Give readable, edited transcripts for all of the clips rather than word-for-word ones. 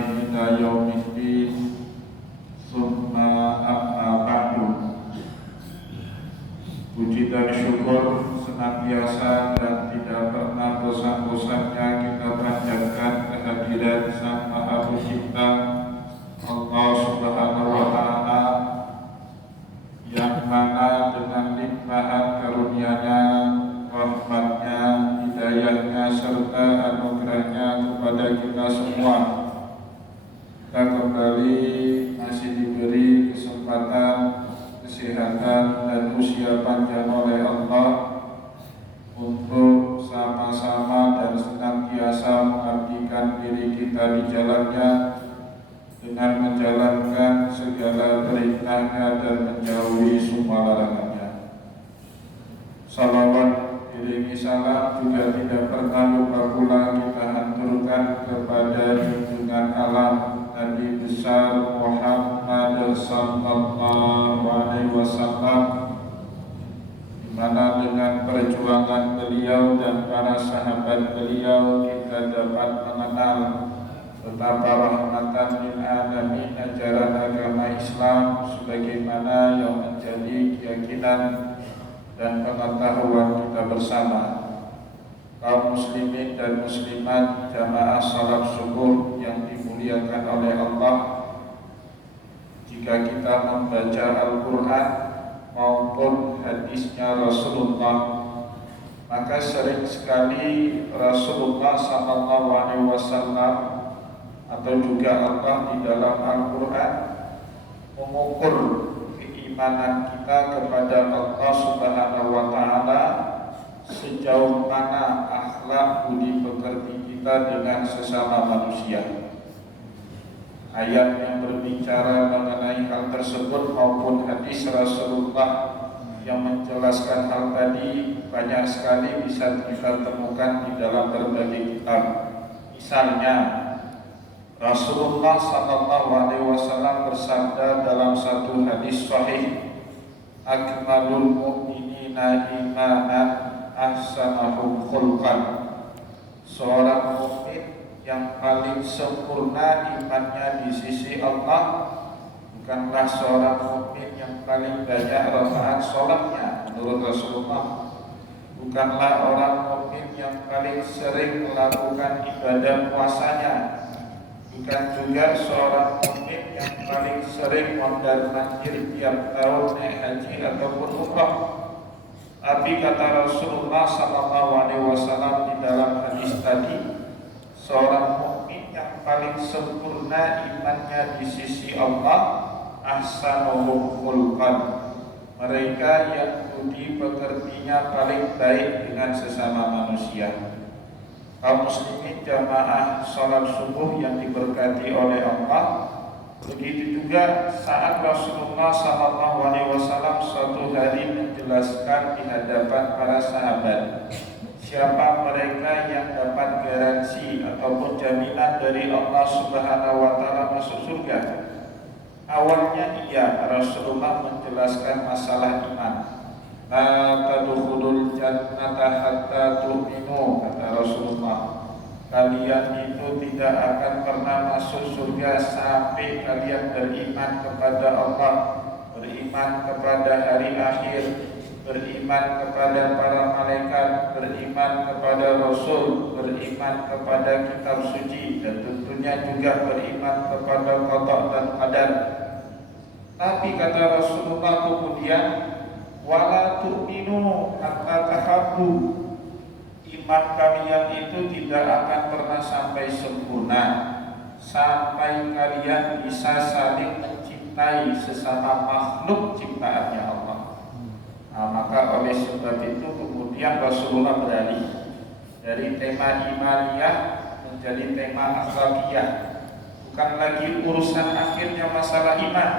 ila yaumiddin. Summa amma ba'du. Puji dan syukur senantiasa dan tidak pernah bosan-bosannya kita panjatkan kehadiran Sang Maha Pencipta Allah Subhanahu wa Ta'ala, yang mana dengan limpahan karunia-Nya, rahmat-Nya, hidayah-Nya serta anugerah-Nya kepada kita semua, kita kembali masih diberi kesempatan, kesehatan dan usia panjang oleh Allah untuk sama-sama dan senantiasa mengabdikan diri kita di jalan-Nya dengan menjalankan segala perintah-Nya dan menjauhi semua larangan-Nya. Salawat iringi salam juga tidak pernah lupa pula kita haturkan kepada junjungan alam Nabi besar Muhammad sallallahu alaihi wasallam, di mana dengan perjuangan beliau dan para sahabat beliau kita dapat mengenal betapa rahmatan lil alamin ajaran agama Islam sebagaimana yang menjadi keyakinan dan pengetahuan kita bersama. Kaum muslimin dan muslimat jamaah salat subuh yang dimuliakan oleh Allah, jika kita membaca Al-Quran maupun hadisnya Rasulullah, maka sering sekali Rasulullah SAW atau juga Allah di dalam Al-Quran mengukur keimanan kita kepada Allah Subhanahu wa Ta'ala, sejauh mana akhlak budi pekerti kita dengan sesama manusia. Ayat yang berbicara mengenai hal tersebut maupun hadis Rasulullah yang menjelaskan hal tadi banyak sekali bisa kita temukan di dalam berbagai kitab. Misalnya Rasulullah SAW bersabda dalam satu hadis sahih, "Akmalul mu'minina imanan ahsanahum khulqan." Seorang mukmin yang paling sempurna imannya di sisi Allah bukanlah seorang mukmin yang paling banyak rakaat salatnya menurut Rasulullah, bukanlah orang mukmin yang paling sering melakukan ibadah puasanya, bukan juga seorang mukmin yang paling sering mondar-mandir tiap tahun naik haji ataupun umrah. Tapi kata Rasulullah SAW di dalam hadis tadi, seorang mukmin yang paling sempurna imannya di sisi Allah, ahsanuhum khulqan, mereka yang budi pekertinya paling baik dengan sesama manusia. Kaum muslimin jamaah salat subuh yang diberkati oleh Allah, begitu juga saat Rasulullah SAW suatu hari menjelaskan di hadapan para sahabat siapa mereka yang dapat garansi ataupun jaminan dari Allah Subhanahu wa Ta'ala masuk surga. Awalnya Rasulullah menjelaskan masalah iman. La tadkhulul jannata hatta tu'minu, kata Rasulullah. Kalian itu tidak akan pernah masuk surga sampai kalian beriman kepada Allah, beriman kepada hari akhir, beriman kepada para malaikat, beriman kepada Rasul, beriman kepada kitab suci, dan tentunya juga beriman kepada qada dan qadar. Tapi kata Rasulullah kemudian, wala tu'minu hatta tahabbu, iman kalian itu tidak akan pernah sampai sempurna sampai kalian bisa saling mencintai sesama makhluk ciptaannya Allah. Nah, maka oleh sebab itu kemudian Rasulullah beralih dari tema imaniyah menjadi tema akhlakiyah. Bukan lagi urusan akhirnya masalah iman,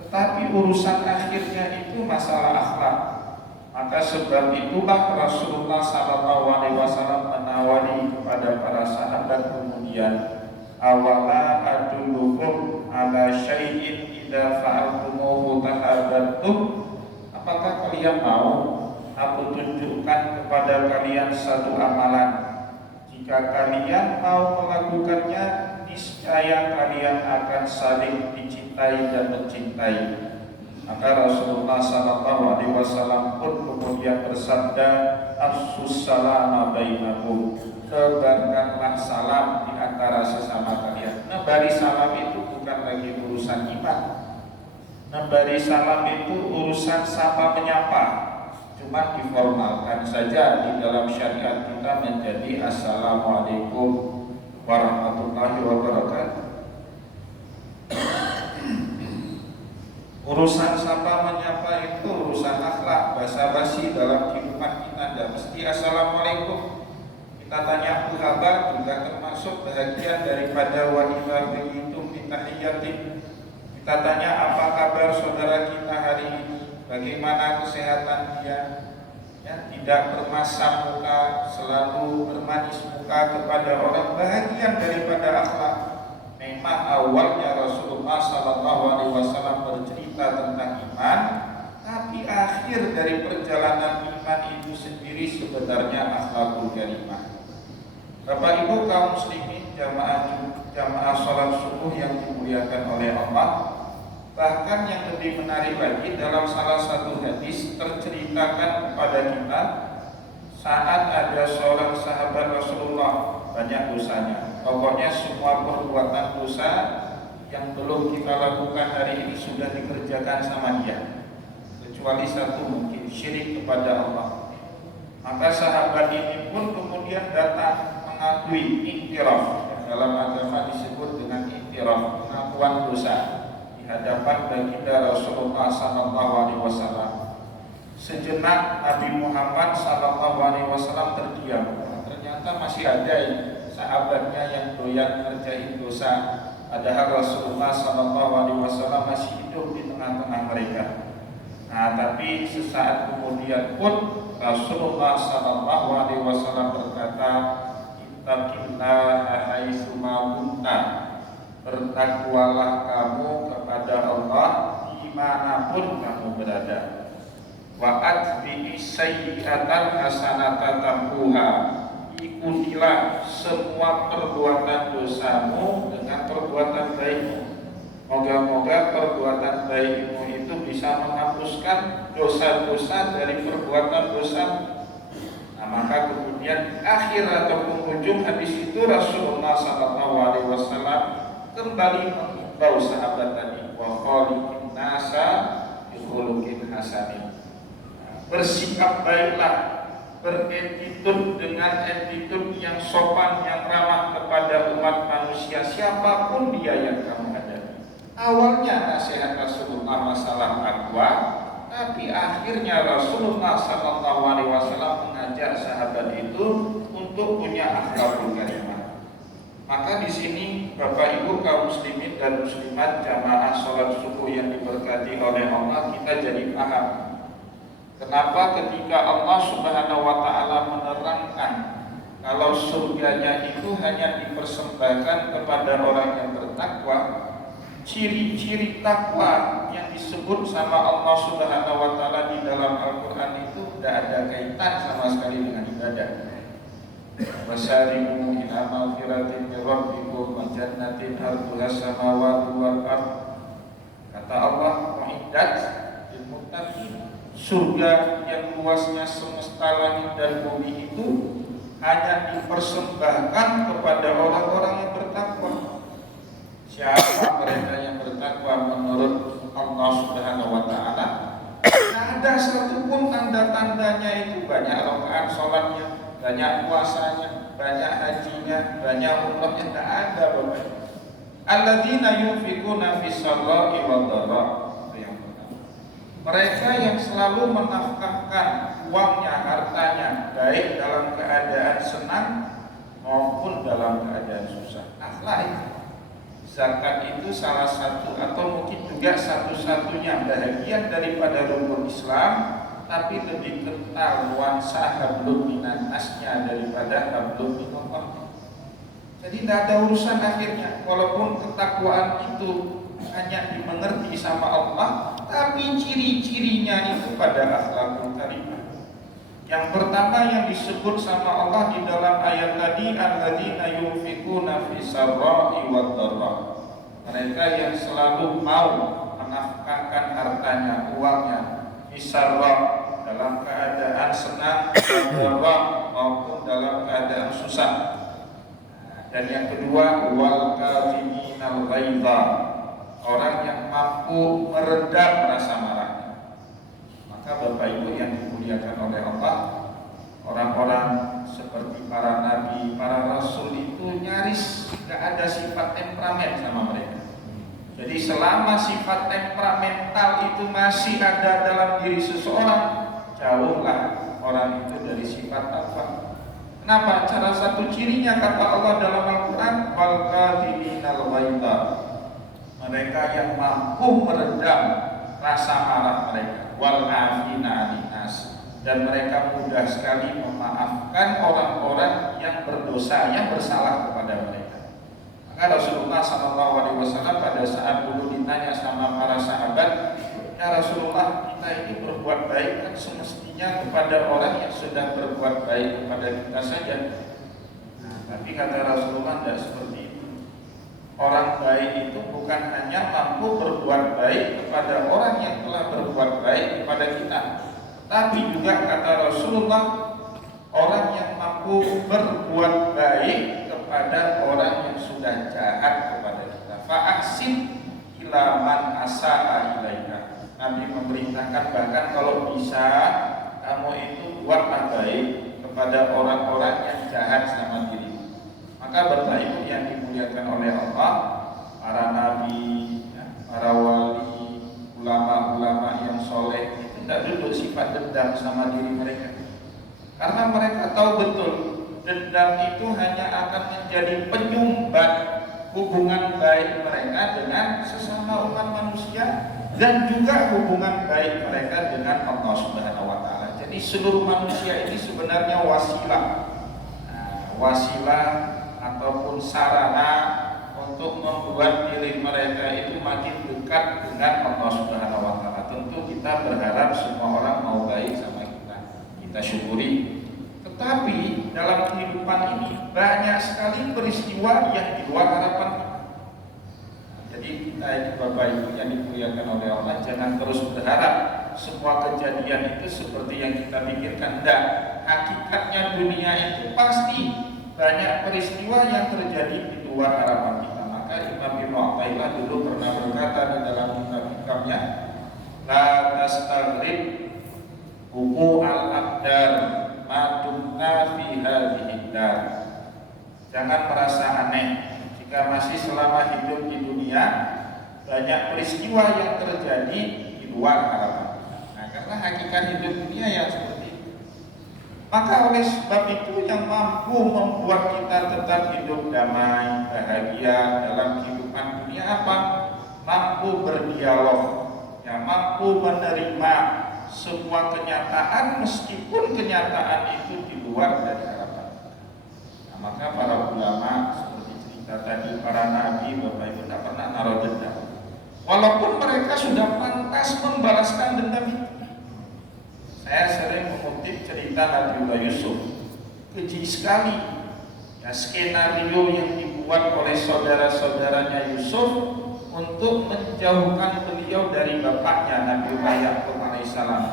tetapi urusan akhirnya itu masalah akhlak. Maka sebab itulah Rasulullah SAW menawari kepada para sahabat kemudian, awala adullukum ala syai'in idza fa'altumuhu tahabbatum, apakah kalian mau aku tunjukkan kepada kalian satu amalan, jika kalian mau melakukannya niscaya niscaya kalian akan saling dicintai dan mencintai. Maka Rasulullah SAW pun kemudian bersabda, afsus salama bainakum, tebarkanlah salam di antara sesama kalian. Memberi salam itu bukan lagi urusan iman. Memberi salam itu urusan sapa menyapa, cuma diformalkan saja di dalam syariat kita menjadi assalamualaikum warahmatullahi wabarakatuh. Urusan sapa menyapa itu urusan akhlak, basa-basi dalam kehidupan kita. Tidak mesti assalamualaikum. Kita tanya apa kabar juga termasuk bahagian daripada wa idza huyitum bi tahiyyatin. Kita tanya apa kabar saudara kita hari ini, bagaimana kesehatan dia. Ya, tidak bermasam muka, selalu bermanis muka kepada orang, bahagian daripada akhlak. Memang awalnya Rasulullah SAW bercerita tentang iman, tapi akhir dari perjalanan iman itu sendiri sebenarnya akhlakul karimah. Bapak Ibu kaum muslimin, jamaah salat subuh yang dimuliakan oleh Allah, bahkan yang lebih menarik lagi, dalam salah satu hadis terceritakan kepada kita saat ada seorang sahabat Rasulullah banyak dosanya. Pokoknya semua perbuatan dosa yang belum kita lakukan hari ini sudah dikerjakan sama dia, kecuali satu, mungkin syirik kepada Allah. Maka sahabat ini pun kemudian datang mengakui iktiraf, dalam agama disebut dengan iktiraf, pengakuan dosa di hadapan baginda Rasulullah SAW. Sejenak Nabi Muhammad SAW terdiam. Ternyata masih ada sahabatnya yang doyan ngerjain dosa, padahal Rasulullah SAW masih hidup di tengah-tengah mereka. Nah, tapi sesaat kemudian pun Rasulullah SAW berkata, ittaqillaha haitsu ma kunta, bertakwalah kamu kepada Allah dimanapun kamu berada. Wa atbi'i sayyi'atan hasanatan tamhuha, ikutilah semua perbuatan dosamu dengan perbuatan baikmu. Moga-moga perbuatan baikmu itu bisa menghapuskan dosa-dosa dari perbuatan dosa. Nah, maka kemudian akhir atau penghujung hadis itu Rasulullah SAW kembali mengimbau sahabat tadi, wa khaliqin nasa bi khuluqin hasanin. Bersikap baiklah, berattitude dengan attitude yang sopan, yang ramah kepada umat manusia siapapun dia yang kamu hadapi. Awalnya nasihat Rasulullah masalah takwa, tapi akhirnya Rasulullah SAW mengajak sahabat itu untuk punya akhlakul karimah. Maka di sini Bapak Ibu kaum muslimin dan muslimat jamaah salat subuh yang diberkati oleh Allah, kita jadi paham kenapa ketika Allah Subhanahu wa taala menerangkan kalau surganya itu hanya dipersembahkan kepada orang yang bertakwa, ciri-ciri takwa yang disebut sama Allah Subhanahu wa taala di dalam Al-Qur'an itu tidak ada kaitan sama sekali dengan ibadah. Wasari'u ila maghfiratin min rabbikum wa jannatin 'arduha samawati wal ardh. Kata Allah, mu'iddat lil muttaqin. Surga yang luasnya semesta langit dan bumi itu hanya dipersembahkan kepada orang-orang yang bertakwa. Siapa mereka yang bertakwa menurut Allah Subhanahu wa taala? Tidak ada satupun tanda-tandanya itu, banyak rakaat sholatnya, banyak puasanya, banyak hajinya, banyak umrahnya, tidak ada Bapak. Alladzina yunfiquna fis sarra'i wad dharra. Mereka yang selalu menafkahkan uangnya, hartanya, baik dalam keadaan senang maupun dalam keadaan susah. Akhlak. Zakat itu salah satu atau mungkin juga satu-satunya bagian daripada rukun Islam, tapi lebih kental nuansa hablum minan nasnya daripada hablum minallah. Jadi tidak ada urusan akhirnya, walaupun ketakwaan itu hanya dimengerti sama Allah, tapi ciri-cirinya itu pada akhlakul karimah. Yang pertama yang disebut sama Allah di dalam ayat tadi, alladzina yunfiquna fis sarra'i wad dharra. mereka yang selalu mau menafkahkan hartanya, uangnya, misarra dalam keadaan senang, darra maupun dalam keadaan susah. Dan yang kedua, wal kaziminal ghaidha, orang yang mampu meredam rasa marahnya. Maka Bapak Ibu yang dimuliakan oleh Allah, orang-orang seperti para nabi, para rasul itu nyaris gak ada sifat temperamen sama mereka. Jadi selama sifat temperamental itu masih ada dalam diri seseorang, jauhlah orang itu dari sifat takwa. Kenapa? Salah satu cirinya kata Allah dalam Al-Quran, wal kadhiminal ghaidha, mereka yang mampu meredam rasa marah mereka, wal afina 'anil nas, dan mereka mudah sekali memaafkan orang-orang yang berdosa, yang bersalah kepada mereka. Maka Rasulullah SAW pada saat dulu ditanya sama para sahabat, ya Rasulullah, kita ini berbuat baik kan semestinya kepada orang yang sudah berbuat baik kepada kita saja. Nah, tapi kata Rasulullah tidak seperti itu. Orang baik itu bukan hanya mampu berbuat baik kepada orang yang telah berbuat baik kepada kita, tapi juga kata Rasulullah, orang yang mampu berbuat baik kepada orang yang sudah jahat kepada kita. Fa'ahsin ila man asa'a ilaika. Nabi memerintahkan bahkan kalau bisa kamu itu buatlah baik kepada orang-orang yang jahat sama diri. Maka Bapak Ibu yang dimuliakan oleh Allah, para nabi, para wali, ulama-ulama yang soleh itu tidak duduk sifat dendam sama diri mereka. Karena mereka tahu betul dendam itu hanya akan menjadi penyumbat hubungan baik mereka dengan sesama umat manusia dan juga hubungan baik mereka dengan Allah Subhanahu wa Ta'ala. Jadi seluruh manusia ini sebenarnya wasilah, wasilah ataupun sarana untuk membuat diri mereka itu makin dekat dengan Allah Subhanahu wa Ta'ala. Tentu kita berharap semua orang mau baik sama kita syukuri. Tetapi dalam kehidupan ini banyak sekali peristiwa yang di luar harapan kita. Jadi kita ini Bapak Ibu yang dimuliakan oleh Allah, jangan terus berharap semua kejadian itu seperti yang kita pikirkan. Dan hakikatnya dunia itu pasti banyak peristiwa yang terjadi di luar harapan kita. Maka Imam Ibnu Athaillah dulu pernah berkata di dalam kitab-kitabnya, la tastaghrib wuqu' al-aqdar ma dumna fi hadhihi dar. Jangan merasa aneh jika masih selama hidup di dunia banyak peristiwa yang terjadi di luar harapan. Nah, karena hakikat hidup dunia ya seperti itu. Maka oleh sebab itu yang mampu membuat kita tetap hidup damai, bahagia dalam kehidupan dunia apa? Mampu berdialog, ya, mampu menerima sebuah kenyataan meskipun kenyataan itu di luar dari harapan. Nah, maka para ulama seperti cerita tadi, para nabi, Bapak Ibu tidak pernah naruh dendam. Walaupun mereka sudah pantas membalaskan dendam itu. Saya sering mengutip cerita Nabiullah Yusuf. Keji sekali ya, skenario yang dibuat oleh saudara-saudaranya Yusuf untuk menjauhkan beliau dari bapaknya Nabiullah Yaqub alaihissalam.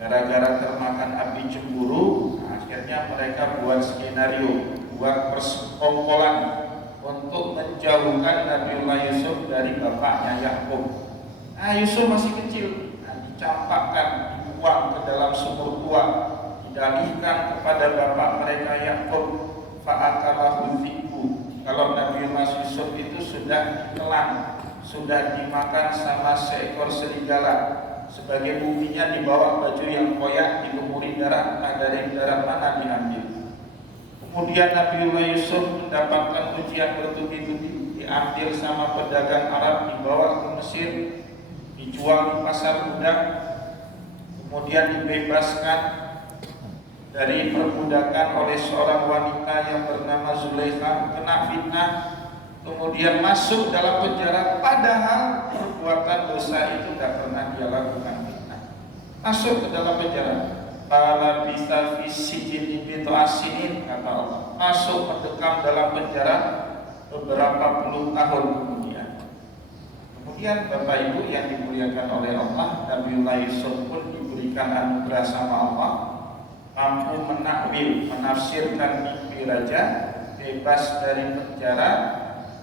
Gara-gara termakan api cemburu, akhirnya mereka buat skenario, buat persekongkolan untuk menjauhkan Nabiullah Yusuf dari bapaknya Yaqub. Nah, Yusuf masih kecil, dicampakkan, dibuang ke dalam sumur tua, didalihkan kepada bapak mereka Yaqub. Fa'akalahu dhi'bu. Kalau Nabiullah Yusuf itu sudah ditelan, sudah dimakan sama seekor serigala. Sebagai buktinya dibawa baju yang koyak, dilumuri darah, dari darah mana diambil. Kemudian Nabiullah Yusuf mendapatkan ujian bertubi-tubi, diambil sama pedagang Arab, dibawa ke Mesir, dijual di pasar budak, kemudian dibebaskan dari perbudakan oleh seorang wanita yang bernama Zulaikha, kena fitnah, kemudian masuk dalam penjara, padahal perbuatan dosa itu tidak pernah dia lakukan. Masuk ke dalam penjara. Qala bisa fisijin bitu asinin, kata Allah. Masuk mendekam dalam penjara beberapa puluh tahun kemudian. Kemudian Bapak Ibu yang dimuliakan oleh Allah, Nabiullah Yusuf pun diberikan anugerah sama Allah, mampu menakwil, menafsirkan mimpi raja, bebas dari penjara.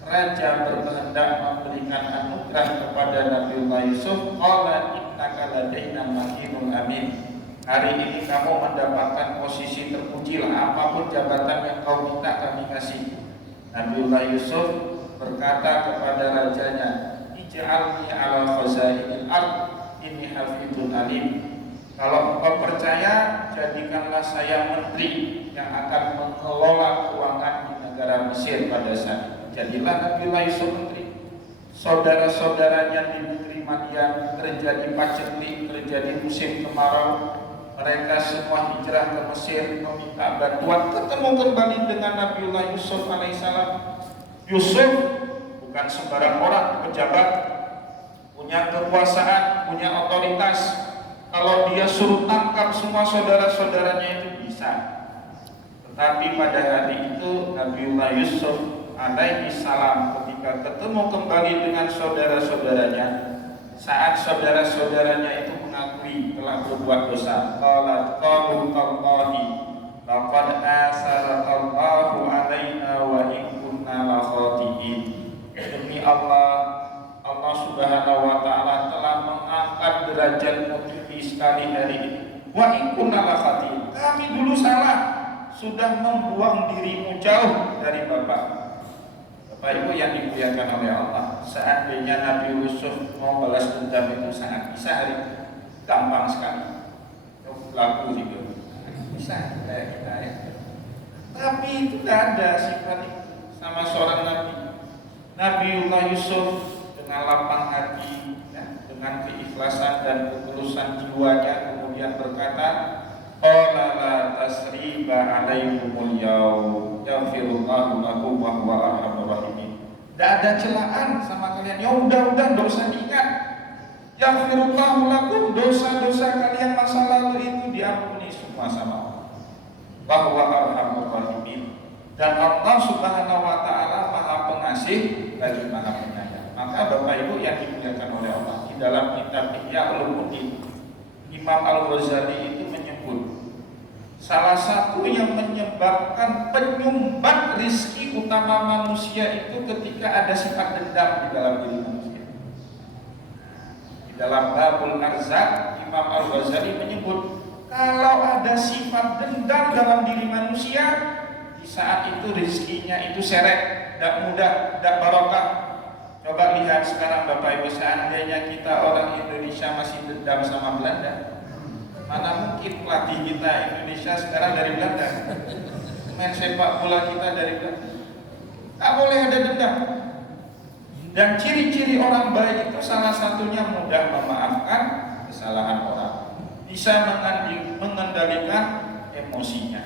Raja berkehendak memberikan anugerah kepada Nabiullah Yusuf. Qala innaka ladaina makinun amin. Hari ini kamu mendapatkan posisi terpuji lah, apapun jabatan yang kau minta kami kasih. Nabiullah Yusuf berkata kepada rajanya, ij'alni ala khazainil ard inni hafidun alim. Kalau engkau percaya, jadikanlah saya menteri yang akan mengelola keuangan di negara Mesir pada saat itu. Jadilah Nabiullah Yusuf menteri. Saudara-saudaranya di negeri Madian terjadi paceklik, terjadi musim kemarau. Mereka semua hijrah ke Mesir meminta bantuan, ketemu kembali dengan Nabiullah Yusuf alaihissalam. Yusuf bukan sembarang orang, pejabat, punya kekuasaan, punya otoritas. Kalau dia suruh tangkap semua saudara-saudaranya itu bisa. Tetapi pada hari itu Nabiullah Yusuf alaihi salam ketika ketemu kembali dengan saudara-saudaranya, saat saudara-saudaranya itu mengakui telah berbuat dosa, qalu tallahi laqad asarakallahu alaina wa in kunna la khati'in. Demi Allah, Allah Subhanahu wa taala telah mengangkat derajatmu tinggi sekali hari ini. Wa in kunna la khati'in. Kami dulu salah, sudah membuang dirimu jauh dari Bapak. Bapak Ibu yang dimuliakan oleh Allah, seandainya Nabi Yusuf mau balas dendam itu sangat bisa hari ini. Gampang sekali. Laku juga bisa kayak kita ya. Tapi itu tidak ada sifat itu sama seorang Nabi. Nabiullah Yusuf dengan lapang hati, ya, dengan keikhlasan dan ketulusan jiwanya kemudian berkata, qala la tasriba alaikumul yaum yaghfirullahu lakum wa huwa arhamur rahimin. Tidak ada celaan sama kalian. Ya udah enggak usah diingat. Yaghfirullahu lakum, dosa-dosa kalian masa lalu itu diampuni semua sama Allah. Wa huwa arhamur rahimin. Dan Allah Subhanahu wa taala Maha Pengasih lagi Maha Penyayang. Maka Bapak Ibu yang dimuliakan oleh Allah, di dalam kitab Ihya Ulumuddin, Imam Al-Ghazali itu menyebut salah satu yang menyebabkan penyumbat rizki utama manusia itu ketika ada sifat dendam di dalam diri manusia. Di dalam Babul Arzak, Imam Al-Ghazali menyebut kalau ada sifat dendam dalam diri manusia, di saat itu rizkinya itu seret, tidak mudah, tidak barokah. Coba lihat sekarang Bapak Ibu, seandainya kita orang Indonesia masih dendam sama Belanda, mana mungkin pelatih kita Indonesia sekarang dari Belanda, main sepak bola kita dari Belanda. Tak boleh ada dendam. Dan ciri-ciri orang baik itu salah satunya mudah memaafkan kesalahan orang, bisa mengendalikan emosinya,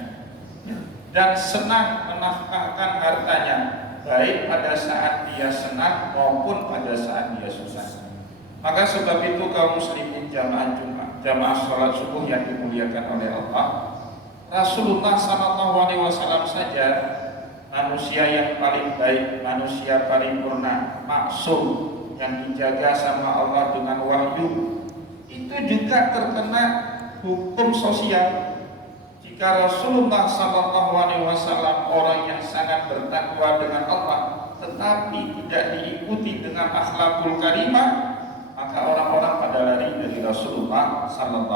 dan senang menafkahkan hartanya, baik pada saat dia senang maupun pada saat dia susah. Maka sebab itu kaum muslimin jamaah Jumat, jamaah sholat subuh yang dimuliakan oleh Allah, Rasulullah SAW saja manusia yang paling baik, manusia paripurna, maksum, yang dijaga sama Allah dengan wahyu, itu juga terkena hukum sosial. Jika Rasulullah SAW orang yang sangat bertakwa dengan Allah, tetapi tidak diikuti dengan akhlakul karimah, maka orang-orang pada lari dari Rasulullah SAW.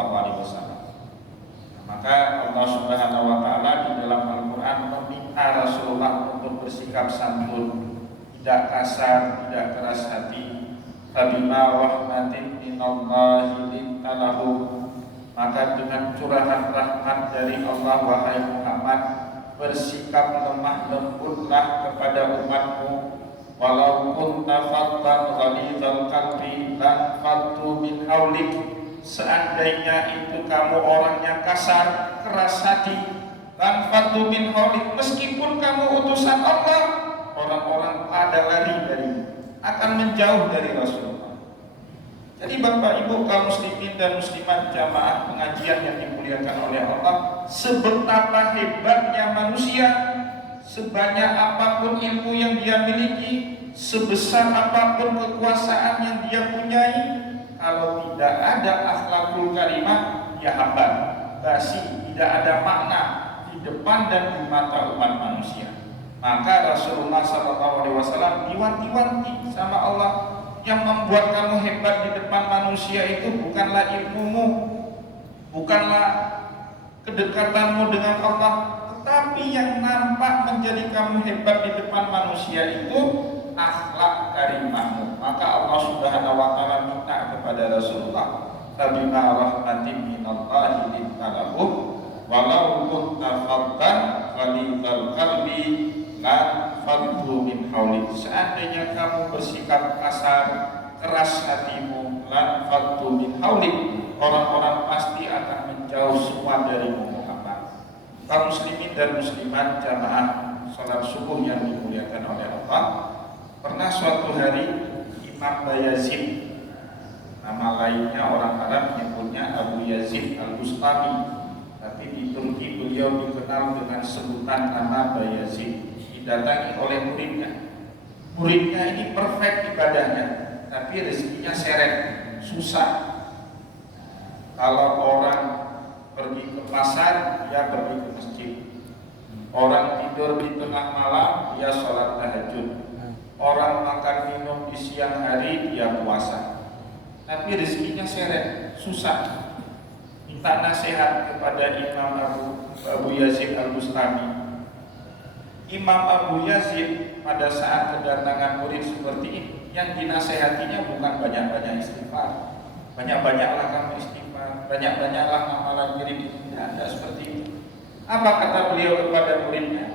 Maka Allah Subhanahu wa taala di dalam Al-Qur'an meminta Rasulullah untuk bersikap santun, tidak kasar, tidak keras hati. Fabima rahmatin minallahi lintalahu, maka dengan curahan rahmat dari Allah wahai Muhammad, bersikap lemah lembutlah kepada umatmu. Walau kunta faddan ghalidhal qalbi lan faddu min haulik, seandainya itu kamu orangnya kasar, keras hati, lan faddu min haulik, meskipun kamu utusan Allah, orang-orang pada lari darimu, akan menjauh dari Rasulullah. Jadi Bapak Ibu kaum muslimin dan muslimat jamaah pengajian yang dimuliakan oleh Allah, sebetapa hebatnya manusia, sebanyak apapun ilmu yang dia miliki, sebesar apapun kekuasaan yang dia punyai, kalau tidak ada akhlakul karimah, dia hambar, basi, tidak ada makna di depan dan di mata umat manusia. Maka Rasulullah SAW diwanti-wanti sama Allah, yang membuat kamu hebat di depan manusia itu bukanlah ilmumu, bukanlah kedekatanmu dengan Allah, tetapi yang nampak menjadi kamu hebat di depan manusia itu akhlak karimahmu. Maka Allah Subhanahu wa taala minta kepada Rasulullah, "Fabima rahmatin minallahi lintalahum walau kunta faddan ghalidhal qalbi la faddu min haulik." Seandainya kamu bersikap kasar, keras hatimu, la faddu min haulik, orang-orang pasti akan menjauh semua darimu Muhammad. Kaum muslimin dan muslimat jamaah salat subuh yang dimuliakan oleh Allah, pernah suatu hari Imam Bayazid, nama lainnya orang Arab menyebutnya Abu Yazid Al-Bustami, tapi di Turki beliau dikenal dengan sebutan nama Bayazid, didatangi oleh muridnya. Muridnya ini perfect ibadahnya, tapi rezekinya seret, susah. Kalau orang pergi ke pasar, dia pergi ke masjid. Orang tidur di tengah malam, dia sholat tahajud. Orang makan minum di siang hari, dia puasa. Tapi rezekinya seret, susah. Minta nasihat kepada Imam Abu Yazid Al-Bustami. Imam Abu Yazid pada saat kedatangan murid seperti ini, yang dinasehatinya bukan banyak-banyak istighfar, banyak-banyaklah kamu istighfar, banyak-banyaklah amalan diri, tidak seperti itu. Apa kata beliau kepada muridnya?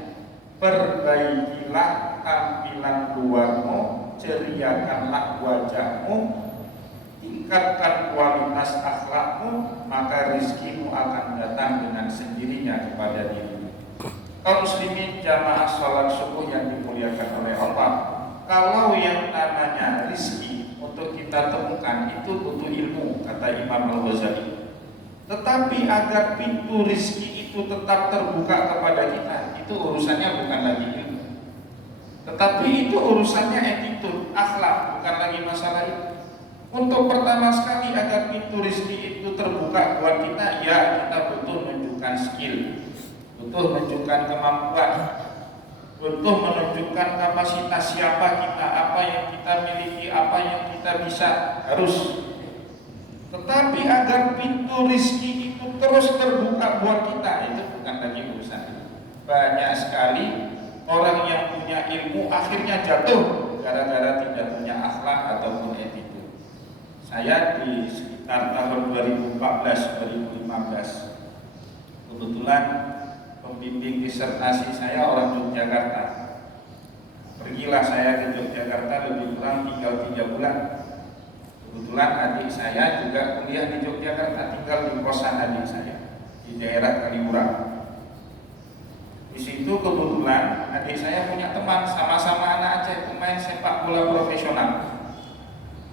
Perbaikilah tampilan luarmu, ceriakanlah wajahmu, tingkatkan kualitas akhlakmu, maka rizkimu akan datang dengan sendirinya kepada dirimu. Kaum muslimin jamaah salat subuh yang dimuliakan oleh Allah, kalau yang namanya rizki untuk kita temukan itu butuh ilmu, kata Imam Al-Ghazali. Tetapi agar pintu rizki itu tetap terbuka kepada kita, itu urusannya bukan lagi ilmu, tetapi itu urusannya attitude, akhlak, bukan lagi masalah itu. Untuk pertama sekali agar pintu rizki itu terbuka buat kita, ya kita butuh menunjukkan skill, butuh menunjukkan kemampuan, butuh menunjukkan kapasitas siapa kita, apa yang kita miliki, apa yang kita bisa, harus. Tetapi agar pintu rizki itu terus terbuka buat kita, itu bukan lagi urusan. Banyak sekali orang yang punya ilmu akhirnya jatuh gara-gara tidak punya akhlak ataupun attitude. Saya di sekitar tahun 2014-2015 kebetulan pembimbing disertasi saya orang Yogyakarta. Pergilah saya ke Yogyakarta lebih kurang tinggal 3 bulan. Kebetulan adik saya juga kuliah di Yogyakarta, tinggal di kosan adik saya di daerah Kaliurang. Di situ kebetulan adik saya punya teman sama-sama anak Aceh, pemain sepak bola profesional,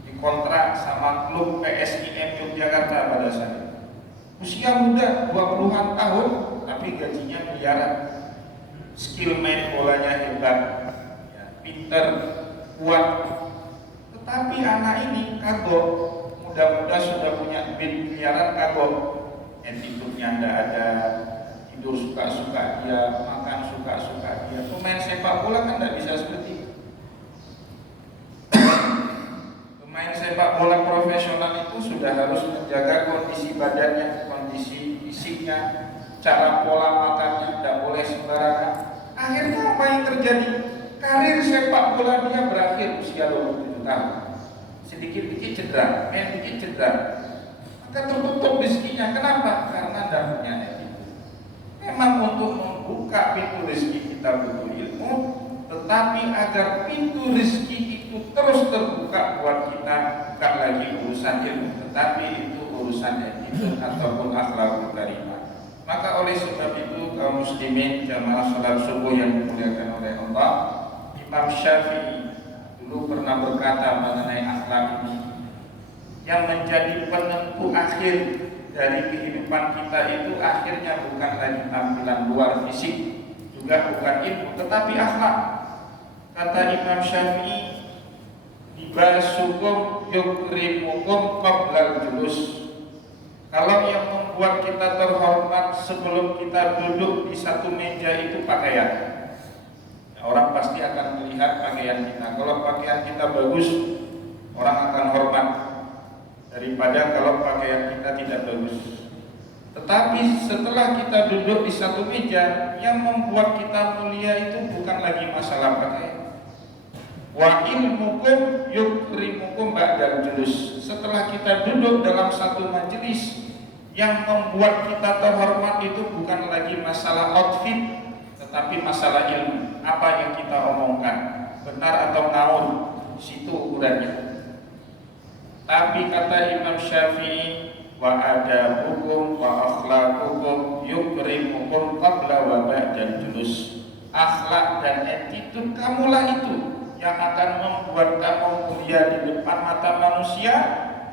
dikontrak sama klub PSIM Yogyakarta pada saat itu. Usia muda 20-an tahun, tapi gajinya miliaran. Skill main bolanya hebat, ya, pinter, kuat. Tetapi anak ini kagok, muda-muda sudah punya duit miliaran, kagok. Attitude-nya tidak ada, tidur suka-suka dia, makan suka-suka dia. Pemain sepak bola kan tidak bisa seperti itu. Pemain sepak bola profesional itu sudah harus menjaga kondisi badannya, kondisi fisiknya, cara pola makannya, tidak boleh sembarangan. Akhirnya apa yang terjadi? Karir sepak bola dia berakhir usia 27 tahun. Sedikit-dikit cedera, main dikit cedera, maka tertutup rezekinya. Kenapa? Karena tidak punya attitude. Memang untuk membuka pintu rezeki kita butuh ilmu, tetapi agar pintu rezeki itu terus terbuka buat kita, bukan lagi urusan ilmu, tetapi itu urusan attitude ataupun akhlakul karimah. Maka oleh sebab itu kaum muslimin jamaah salat subuh yang dimuliakan oleh Allah, Imam Syafi'i dulu pernah berkata mengenai akhlak ini, yang menjadi penentu akhir dari kehidupan kita itu akhirnya bukan lagi tampilan luar fisik, juga bukan ilmu, tetapi akhlak. Kata Imam Syafi'i, libasukum yukrimukum qablal julus. Kalau yang membuat kita terhormat sebelum kita duduk di satu meja itu pakaian. Orang pasti akan melihat pakaian kita. Kalau pakaian kita bagus, orang akan hormat daripada kalau pakaian kita tidak bagus. Tetapi setelah kita duduk di satu meja, yang membuat kita mulia itu bukan lagi masalah pakaian. Wa ilmukum yukrimukum ba'dal julus. Setelah kita duduk dalam satu majelis, yang membuat kita terhormat itu bukan lagi masalah outfit, tetapi masalah ilmu. Apa yang kita omongkan, benar atau ngawur, situ ukurannya. Tapi kata Imam Syafi'i, wa adabukum wa akhlaqukum yukrimukum qabla wa ba'dal julus. Akhlak dan attitude kamulah itu yang akan membuat kamu mulia di depan mata manusia,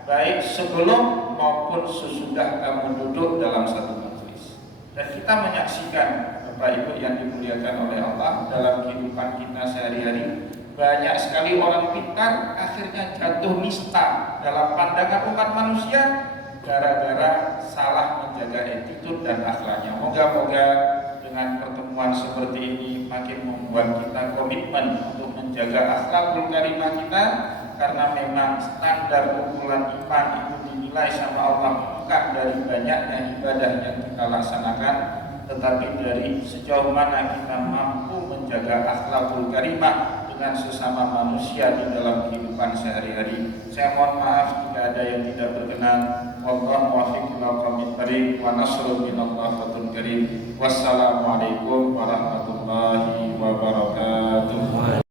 baik sebelum maupun sesudah kamu duduk dalam satu majelis. Dan kita menyaksikan, Bapak Ibu yang dimuliakan oleh Allah, dalam kehidupan kita sehari-hari, banyak sekali orang pintar akhirnya jatuh nista dalam pandangan umat manusia gara-gara salah menjaga attitude dan akhlaknya. Moga-moga dengan pertemuan seperti ini makin membuat kita komitmen untuk menjaga akhlakul karimah kita, karena memang standar ukuran iman itu dinilai sama Allah bukan dari banyaknya ibadah yang kita laksanakan, tetapi dari sejauh mana kita mampu menjaga akhlakul karimah dengan sesama manusia di dalam kehidupan sehari-hari. Saya mohon maaf jika ada yang tidak berkenan. Wallahu muwaffiq ila aqwamit thariq wa nasrun minallah fatul karim. Wassalamualaikum warahmatullahi wabarakatuh.